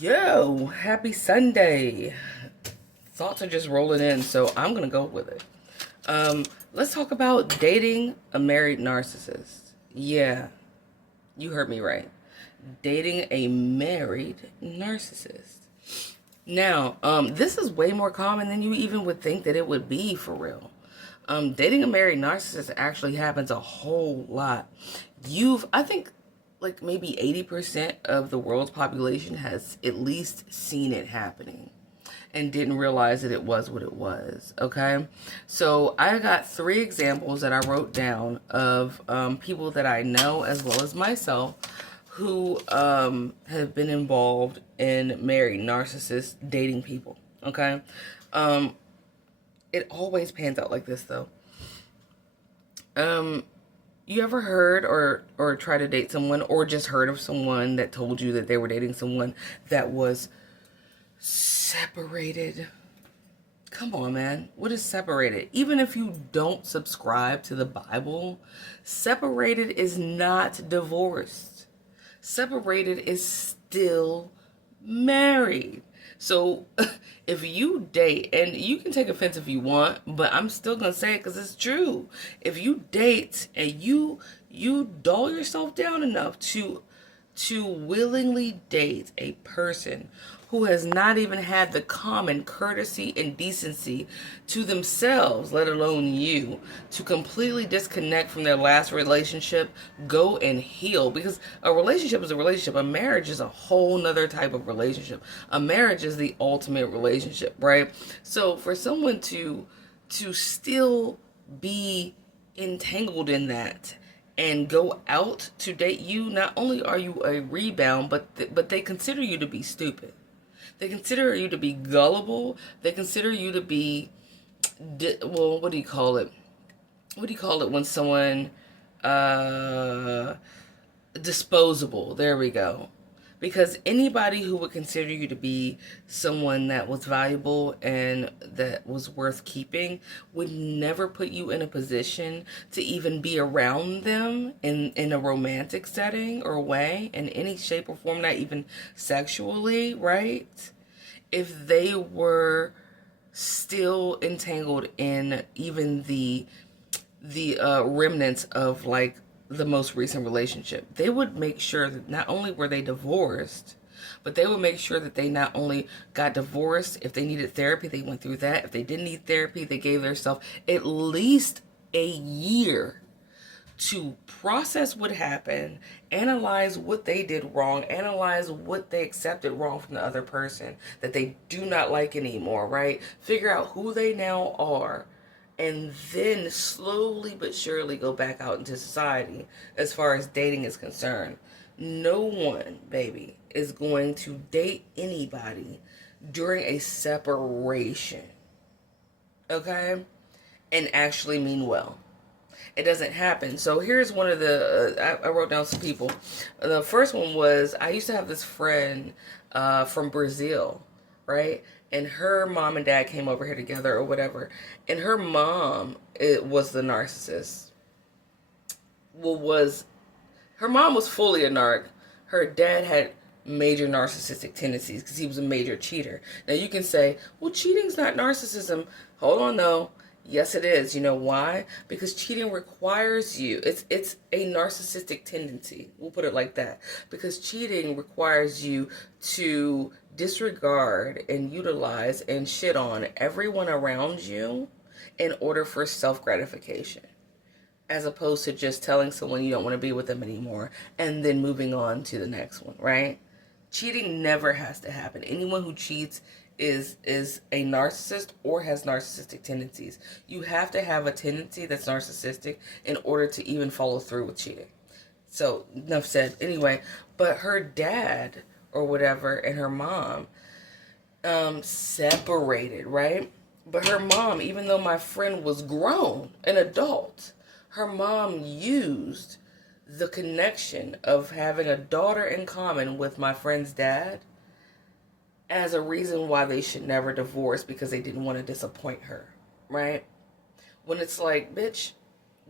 Yo, happy Sunday. Thoughts are just rolling in, so I'm gonna go with it. Let's talk about dating a married narcissist. Yeah, you heard me right. Dating a married narcissist. Now, this is way more common than you even would think that it would be for real. Dating a married narcissist actually happens a whole lot. I think, like maybe 80% of the world's population has at least seen it happening and didn't realize that it was what it was. Okay. So I got three examples that I wrote down of people that I know as well as myself who have been involved in married narcissists dating people. Okay. Um, it always pans out like this though. Um, you ever heard or try to date someone or just heard of someone that told you that they were dating someone that was separated? Come on, man. What is separated? Even if you don't subscribe to the Bible, separated is not divorced. Separated is still married. So if you date, and you can take offense if you want, but I'm still gonna say it because it's true. If you date and you dull yourself down enough to willingly date a person who has not even had the common courtesy and decency to themselves, let alone you, to completely disconnect from their last relationship, go and heal. Because a relationship is a relationship. A marriage is a whole nother type of relationship. A marriage is the ultimate relationship, right? So for someone to still be entangled in that and go out to date you, not only are you a rebound, but they consider you to be stupid. They consider you to be gullible. They consider you to be, well, what do you call it? What do you call it when someone, uh, disposable? There we go. Because anybody who would consider you to be someone that was valuable and that was worth keeping would never put you in a position to even be around them in a romantic setting or way, in any shape or form, not even sexually, right? If they were still entangled in even the remnants of like the most recent relationship, they would make sure that not only were they divorced, but they would make sure that they not only got divorced. If they needed therapy, they went through that. If they didn't need therapy, they gave themselves at least a year to process what happened, analyze what they did wrong, analyze what they accepted wrong from the other person that they do not like anymore, right? Figure out who they now are, and then slowly but surely go back out into society as far as dating is concerned. No one, baby, is going to date anybody during a separation, okay? And actually mean well. It doesn't happen. So here's one of the, I wrote down some people. The first one was, I used to have this friend from Brazil, right? And her mom and dad came over here together or whatever. And her mom, it was the narcissist. Well, her mom was fully a narc. Her dad had major narcissistic tendencies because he was a major cheater. Now you can say, well, cheating's not narcissism. Hold on though. Yes, it is. You know why? Because cheating requires you. It's a narcissistic tendency. We'll put it like that. Because cheating requires you to disregard and utilize and shit on everyone around you in order for self-gratification, as opposed to just telling someone you don't want to be with them anymore and then moving on to the next one, right? Cheating never has to happen. Anyone who cheats is a narcissist or has narcissistic tendencies. You have to have a tendency that's narcissistic in order to even follow through with cheating. So, enough said. Anyway, but her dad or whatever and her mom separated, right? But her mom, even though my friend was grown, an adult, her mom used the connection of having a daughter in common with my friend's dad as a reason why they should never divorce, because they didn't want to disappoint her, right? When it's like, bitch,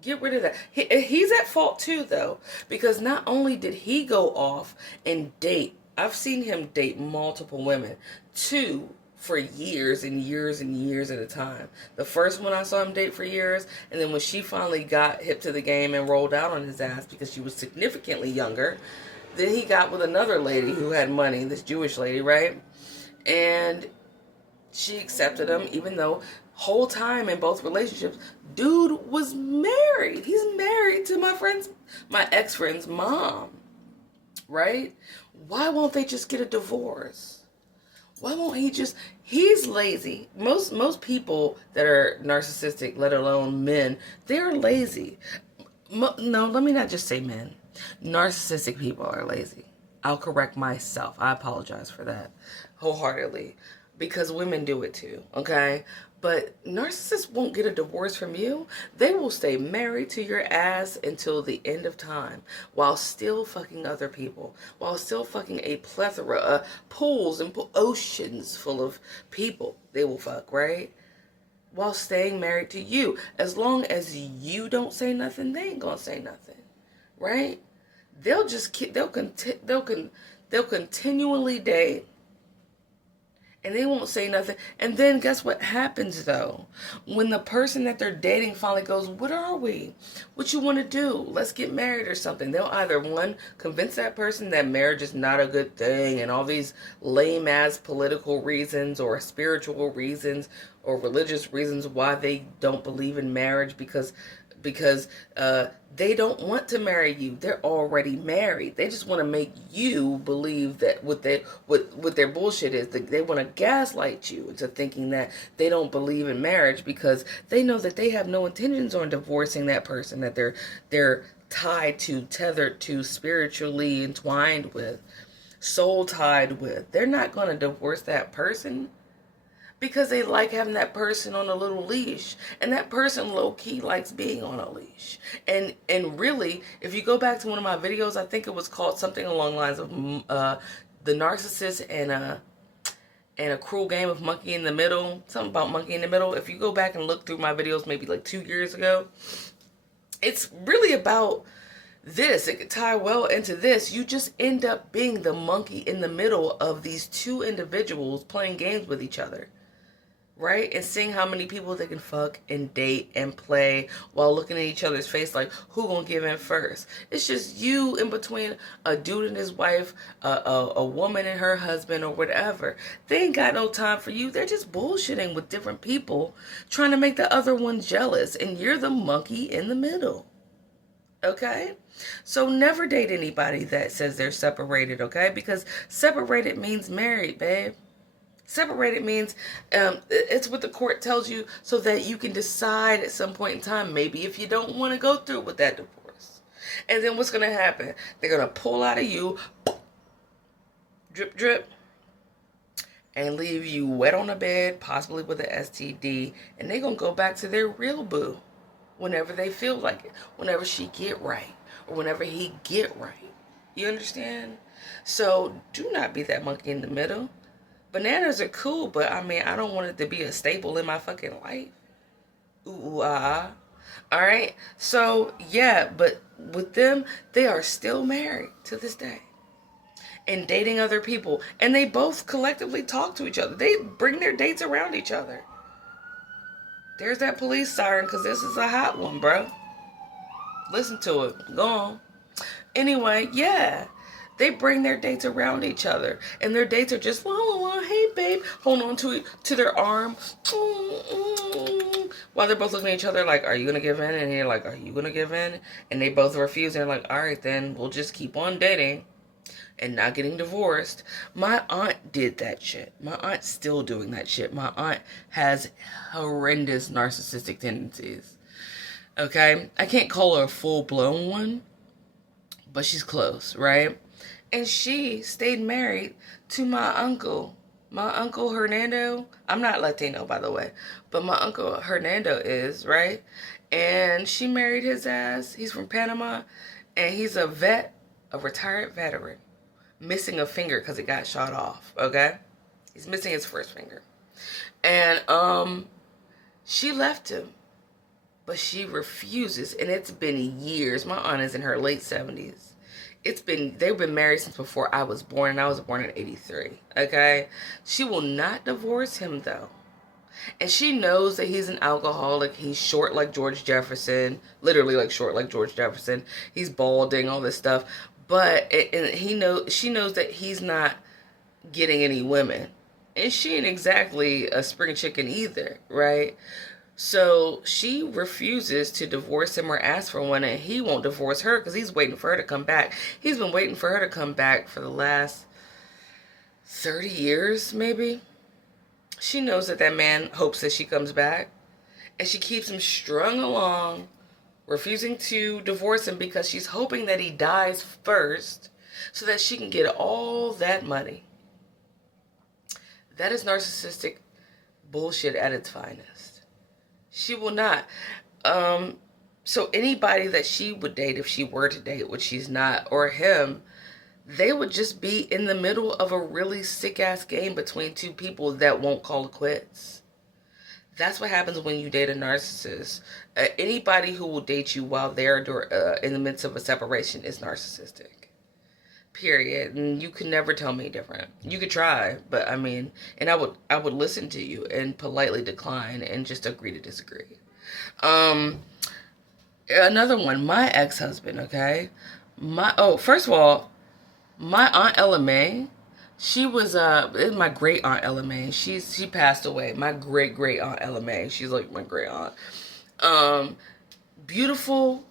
get rid of that. He's at fault too, though, because not only did he go off and date I've seen him date multiple women, two for years and years and years at a time. The first one I saw him date for years, and then when she finally got hip to the game and rolled out on his ass because she was significantly younger, then he got with another lady who had money, this Jewish lady, right? And she accepted him, even though whole time in both relationships, dude was married. He's married to my ex-friend's mom, right? Why won't they just get a divorce? Why won't he just, he's lazy. Most people that are narcissistic, let alone men, they're lazy. No, let me not just say men. Narcissistic people are lazy. I'll correct myself. I apologize for that wholeheartedly, because women do it too, okay? But narcissists won't get a divorce from you. They will stay married to your ass until the end of time, while still fucking other people, while still fucking a plethora of pools and oceans full of people they will fuck, right? While staying married to you. As long as you don't say nothing, they ain't gonna say nothing, right? They'll continually date, and they won't say nothing. And then guess what happens though? When the person that they're dating finally goes, what are we? What you want to do? Let's get married or something. They'll either, one, convince that person that marriage is not a good thing and all these lame ass political reasons or spiritual reasons or religious reasons why they don't believe in marriage, because they don't want to marry you. They're already married. They just want to make you believe that what their bullshit is. They want to gaslight you into thinking that they don't believe in marriage, because they know that they have no intentions on divorcing that person that they're tied to, tethered to, spiritually entwined with, soul tied with. They're not going to divorce that person, because they like having that person on a little leash, and that person low-key likes being on a leash. And really, if you go back to one of my videos, I think it was called something along the lines of the Narcissist and a Cruel Game of Monkey in the Middle, something about Monkey in the Middle. If you go back and look through my videos maybe like 2 years ago, it's really about this. It could tie well into this. You just end up being the monkey in the middle of these two individuals playing games with each other, right? And seeing how many people they can fuck and date and play while looking at each other's face like, who gonna give in first? It's just you in between a dude and his wife, a woman and her husband, or whatever. They ain't got no time for you. They're just bullshitting with different people, trying to make the other one jealous, and you're the monkey in the middle. Okay? So never date anybody that says they're separated, okay? Because separated means married, babe. Separated means it's what the court tells you so that you can decide at some point in time, maybe if you don't want to go through with that divorce. And then what's going to happen? They're going to pull out of you, drip, drip, and leave you wet on the bed, possibly with an STD, and they're going to go back to their real boo whenever they feel like it, whenever she get right, or whenever he get right. You understand? So do not be that monkey in the middle. Bananas are cool, but I mean, I don't want it to be a staple in my fucking life. Ooh, ah. All right? So, yeah, but with them, they are still married to this day and dating other people. And they both collectively talk to each other. They bring their dates around each other. There's that police siren, because this is a hot one, bro. Listen to it. Go on. Anyway, yeah. They bring their dates around each other. And their dates are just, la, la, la, hey, babe. Hold on to their arm. While they're both looking at each other like, are you going to give in? And you're like, are you going to give in? And they both refuse. And they're like, all right, then we'll just keep on dating and not getting divorced. My aunt did that shit. My aunt's still doing that shit. My aunt has horrendous narcissistic tendencies. Okay? I can't call her a full-blown one, but she's close, right? And she stayed married to my uncle. My uncle Hernando. I'm not Latino, by the way. But my uncle Hernando is, right? And she married his ass. He's from Panama. And he's a vet, a retired veteran. Missing a finger because it got shot off, okay? He's missing his first finger. And she left him. But she refuses. And it's been years. My aunt is in her late 70s. they've been married since before I was born, and I was born in 83. Okay? She will not divorce him though. And she knows that he's an alcoholic. He's short like George Jefferson, literally like short like George Jefferson. He's balding, all this stuff. But she knows that he's not getting any women. And she ain't exactly a spring chicken either, right? So she refuses to divorce him or ask for one, and he won't divorce her because he's waiting for her to come back. He's been waiting for her to come back for the last 30 years, maybe. She knows that that man hopes that she comes back, and she keeps him strung along, refusing to divorce him because she's hoping that he dies first so that she can get all that money. That is narcissistic bullshit at its finest. She will not. So anybody that she would date, if she were to date, which she's not, or him, they would just be in the middle of a really sick-ass game between two people that won't call it quits. That's what happens when you date a narcissist. Anybody who will date you while they're in the midst of a separation is narcissistic. Period. And you could never tell me different. You could try, but I mean, and I would listen to you and politely decline and just agree to disagree. Another one, my ex-husband, okay? First of all, my Aunt Ella May, she was my great Aunt Ella May. She passed away. My great Aunt Ella May. She's like my great aunt. Beautiful,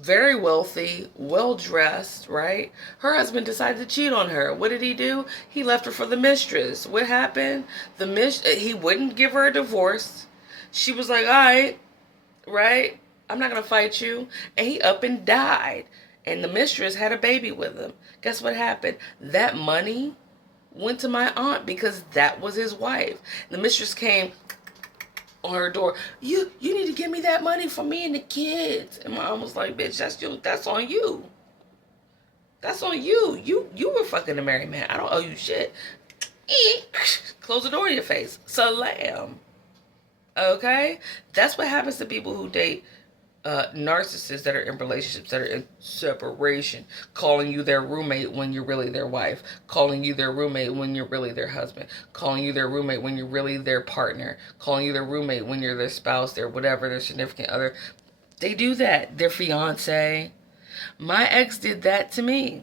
very wealthy, well dressed, right? Her husband decided to cheat on her. What did he do? He left her for the mistress. What happened? He wouldn't give her a divorce. She was like, all right, I'm not gonna fight you. And he up and died. And the mistress had a baby with him. Guess what happened? That money went to my aunt because that was his wife. The mistress came on her door. You need to give me that money for me and the kids. And my aunt was like, bitch, that's on you. That's on you. You were fucking a married man. I don't owe you shit. Close the door in your face. Salam. Okay? That's what happens to people who date narcissists that are in relationships that are in separation, calling you their roommate when you're really their wife, calling you their roommate when you're really their husband, calling you their roommate when you're really their partner, calling you their roommate when you're their spouse, their whatever, their significant other. They do that. Their fiance. My ex did that to me.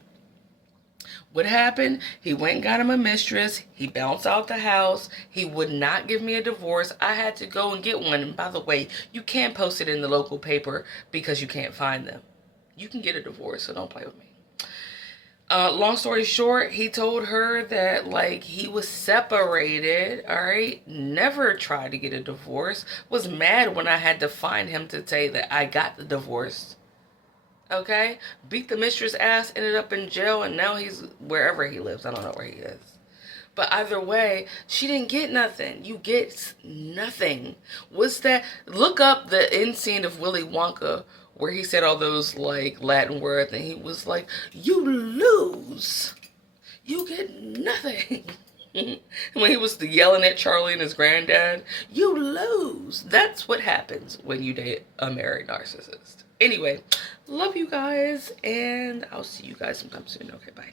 What happened? He went and got him a mistress. He bounced out the house. He would not give me a divorce. I had to go and get one. And by the way, you can't post it in the local paper because you can't find them. You can get a divorce, so don't play with me. Long story short, he told her that, like, he was separated, all right? Never tried to get a divorce. Was mad when I had to find him to say that I got the divorce. Okay? Beat the mistress ass, ended up in jail, and now he's wherever he lives. I don't know where he is. But either way, she didn't get nothing. You get nothing. What's that? Look up the end scene of Willy Wonka where he said all those, like, Latin words, and he was like, you lose. You get nothing. When he was yelling at Charlie and his granddad, you lose. That's what happens when you date a married narcissist. Anyway, love you guys, and I'll see you guys sometime soon. Okay, bye.